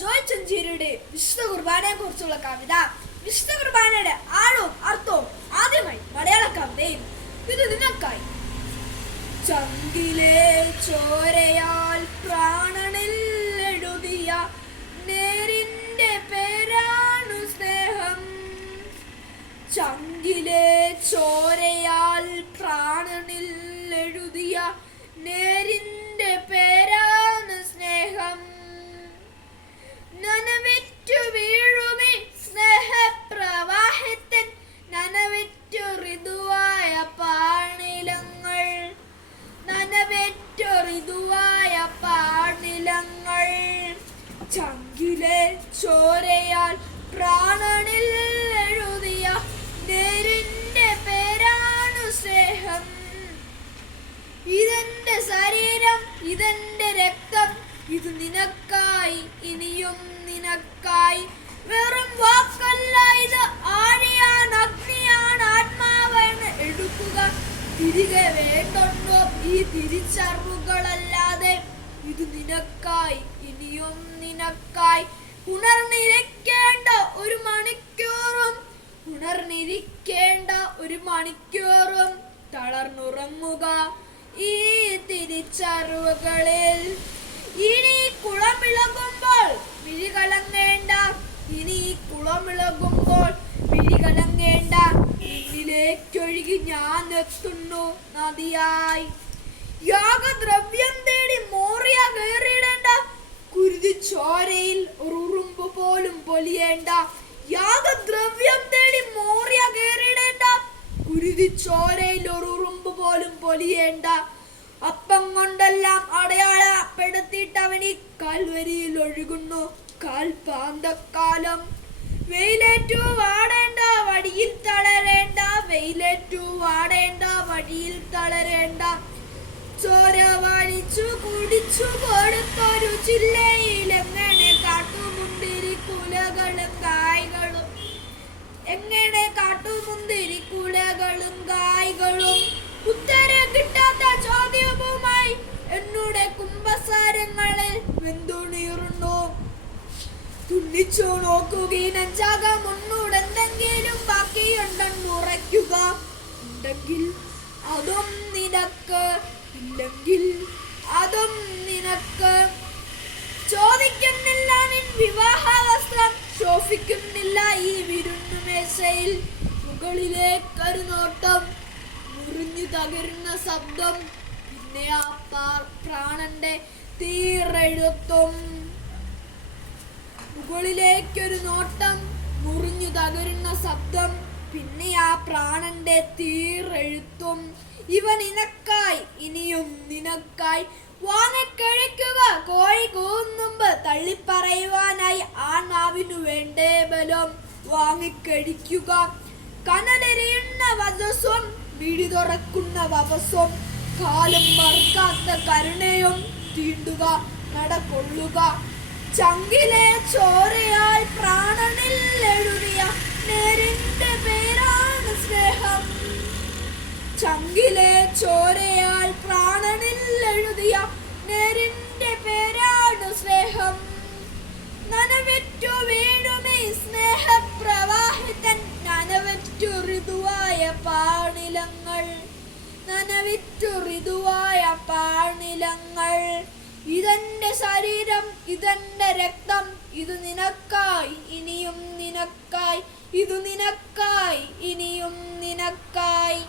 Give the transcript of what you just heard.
ജോയ് ചെഞ്ചേരിയുടെ വിശുദ്ധ കുർബാനയെ കുറിച്ചുള്ള കവിത. വിശുദ്ധ കുർബാനയുടെ ആഴവും അർത്ഥവും ആദ്യമായി മലയാള കവിതയിൽ. ഇത് നിങ്ങൾക്കായി. ചങ്കിലെ ചോരയാൽ പ്രാണനിൽ എഴുതിയ നേരിന്റെ പേരാണു സ്നേഹം. ചങ്കിലെ ചോരയാൽ പ്രാണനിൽ എഴുതിയ നേരിന്റെ ചോരയാൽ പ്രാണനിൽ എഴുതിയ നേരിന്റെ പേരാണു സ്നേഹം. ഇതെന്റെ ശരീരം ഇതെന്റെ രക്തം ഇത് നിനക്കായി ഇനിയും നിനക്കായി. വെറും വാക്കല്ല ഇത് ആഴിയാണ് അഗ്നിയാണ് ആത്മാവാണ്. എടുക്കുക തിരികെ വേണ്ടുണ്ടോ? ഈ തിരിച്ചറിവുകളല്ലാതെ ഇത് നിനക്കായി ഇനിയും നിനക്കായി. ഉണർന്നിരിക്കേണ്ട ഒരു മണിക്കൂറും ഉണർന്നിരിക്കേണ്ട ഒരു മണിക്കൂറും തളർന്നുറങ്ങുക. ഈ തിരിച്ചറിവുകളിൽ ഇനി കുളമിളകുമ്പോൾ വിഴികലങ്ങേണ്ട ഇനി കുളമിളകുമ്പോൾ വിഴികലങ്ങേണ്ട ഇതിലേക്കൊഴുകി ഞാൻ എത്തുന്നു നദിയായി. യാഗദ്രവ്യം തേടി മോറിയ കയറിയിടേണ്ട കുരുതി ചോരയിൽ ഒരു പോലും പൊലിയേണ്ട. യാഗദ്രവ്യം തേടി മോറിയ കേറിയിടേണ്ട കുരുതി ചോരയിൽ ഒരു ഉറുമ്പ് പോലും പൊലിയേണ്ട. അപ്പം കൊണ്ടെല്ലാം അടയാളപ്പെടുത്തിയിട്ട് അവൻ കാൽവരിയിൽ ഒഴുകുന്നു. കാൽപാന്തക്കാലം. വെയിലേറ്റു വാടേണ്ട വഴിയിൽ തളരേണ്ട. വെയിലേറ്റു വാടേണ്ട വഴിയിൽ തളരേണ്ട. ചോര വാണിച്ചു കുടിച്ചു കൊടുത്തൊരു ജില്ലയിൽ കാട്ടുമുന്തിരി കുലകളും കായ്കളും ഉത്തരം കിട്ടാത്ത ചോദ്യവുമായി എന്നുടെ കുംഭസാരങ്ങളിൽ വെന്തുണീറുന്നു തുന്നിച്ചു നോക്കുകയും അഞ്ചാകാം ഒന്നൂടെ എന്തെങ്കിലും ബാക്കിയുണ്ടെന്ന് ഉറയ്ക്കുക. ഉണ്ടെങ്കിൽ അതും നിനക്ക് ഇല്ലെങ്കിൽ അതും നിനക്ക്. ചോദിക്കുന്നില്ല നിൻ വിവാഹ വസ്ത്രം ശോഭിക്കുന്നില്ല ഈ വിരുന്നു മേശയിൽ മുകളിലേക്കൊരു നോട്ടം മുറിഞ്ഞു തകരുന്ന ശബ്ദം പിന്നെ ആ പ്രാണന്റെ തീരെഴുത്തും. മുകളിലേക്കൊരു നോട്ടം മുറിഞ്ഞു തകരുന്ന ശബ്ദം പിന്നെ ആ പ്രാണന്റെ തീരെഴുത്തും. ഇവ നിനക്കായി ഇനിയും നിനക്കായി. വാനക്കിഴക്കുക കോഴി കൂന്നുമ്പ് തള്ളിപ്പറയുവാനായി ആൺമാവിനു വേണ്ടേ ബലം. വാങ്ങിക്കഴിക്കുക. കനലെറിയുന്ന വധസ്വം വിഴി തുറക്കുന്ന വവസ്വം കാലം മറക്കാത്ത കരുണയും തീണ്ടുക നടക്കൊള്ളുക ചങ്കിലെ ചോരയായി പ്രാണനിൽ എഴുതിയ നേരിന്റെ പേരാണ് സ്നേഹം. ചങ്കിലെ ചോരയാൽ പ്രാണനിൽ എഴുതിയ നേരിന്റെ പേരാണ് സ്നേഹം. നനവിറ്റുറിതുവായ പാഴ്നിലങ്ങൾ. ഇതെന്റെ ശരീരം ഇതെന്റെ രക്തം ഇത് നിനക്കായി ഇനിയും നിനക്കായി ഇത് നിനക്കായി ഇനിയും നിനക്കായി.